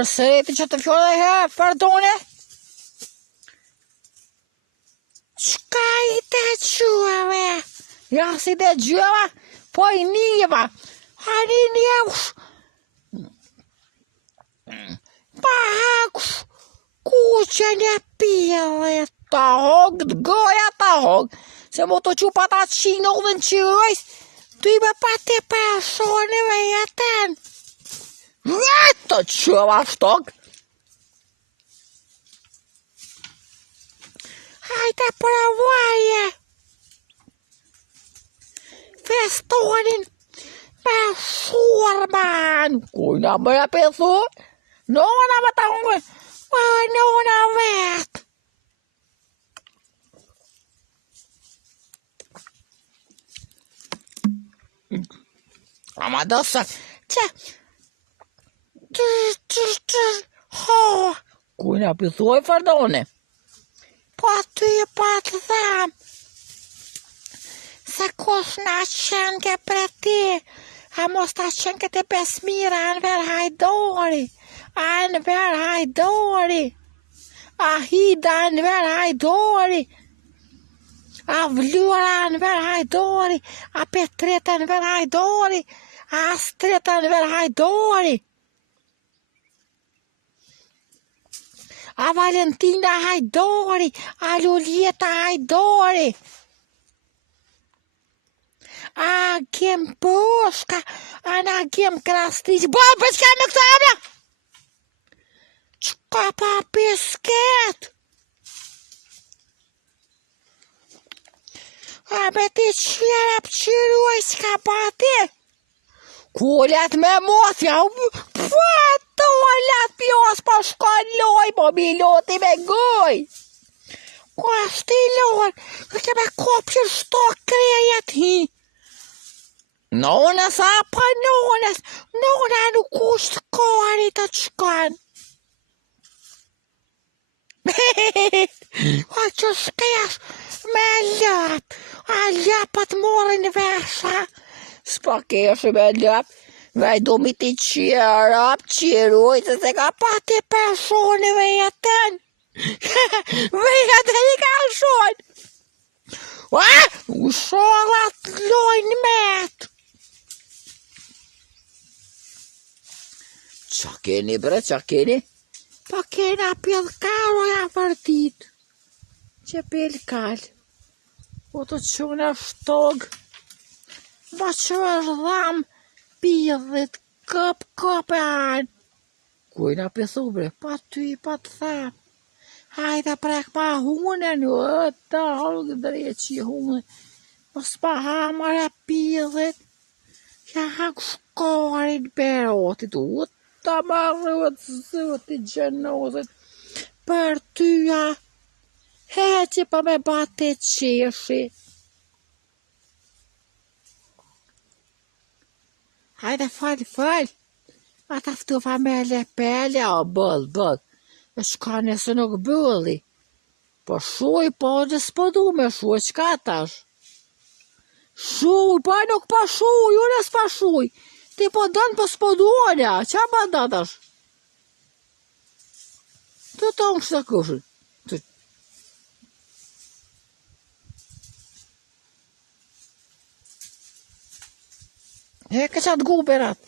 Përsëriti që të fjole pardone? Qka i të gjuave? Ja si të gjuava, po i njëva. Hani njëvsh. Pa haksh. Kuqen e pile. Ta hogët goja ta hogë. Se mo të që pa ta qino dhe në qirojs, ty me pa të personëve jetën. Të qëva shtok. Hajde provoje. Festonin me shurman. Kujna bëra pëthu? Nona më ta hongë. Nona vetë. Ama dësë. Që? Kujna pëthu e fardone? Po ty pa të tham. Se kush na qenë ke pre ti, a mos ta qenë ke të besmira, Anver Hajdori, Anver Hajdori, a hida Anver Hajdori, a vlura Anver Hajdori, a Petreta Anver Hajdori, a Astreta Anver Hajdori, a Valentina Hajdori, a Lulieta Hajdori, a gjem Boshka, a na gjem Krasniq. Bo, pëçka me këto emra? Qka pa pisket? A me ti qera pëqiruaj s'ka pa ti? Kullat me mosja, tullat pjos po shkon loj, po mi loti me goj. Ko ashtë i loj, ke me kopjë shto krejet hi. Nona sa pa nonas, nona nuk kushtë kari të qkan. A që shkesh me ljap, a ljapat morin vesha. S'pa kesh me ljap, vajdo mi ti qirap, qiruj, se ka pati personëve jetën. Vejat e i ka shon. U sholat lojnë met. Qa keni bre, qa keni? Pa kena pilkaroja vërtit. Që pilkal. O të quna shtog. Ma që është dham pidhit, këp e anë. Kujna pëthu bre, pa ty, pa të tham. Hajde prek pa hunen, ta hongë dreqi hunen. Mos pa hamar e pidhit. Ja hak shkarin berotit, ta marrët zëti gjenozit. Për tyja, heqi pa me bate qeshi. Hajde fal. Ata ftu familje pele, o bëll. E shka nëse nuk bëlli. Po shuj, po dhe s'pëdu me shuj, qka tash? Shuj, po nuk po shuj, unë s'pa shuj. Ti po dënë po s'pëdu onë, qa po dënë tash? Të tonë shtë kushën. E ka qatë guberat.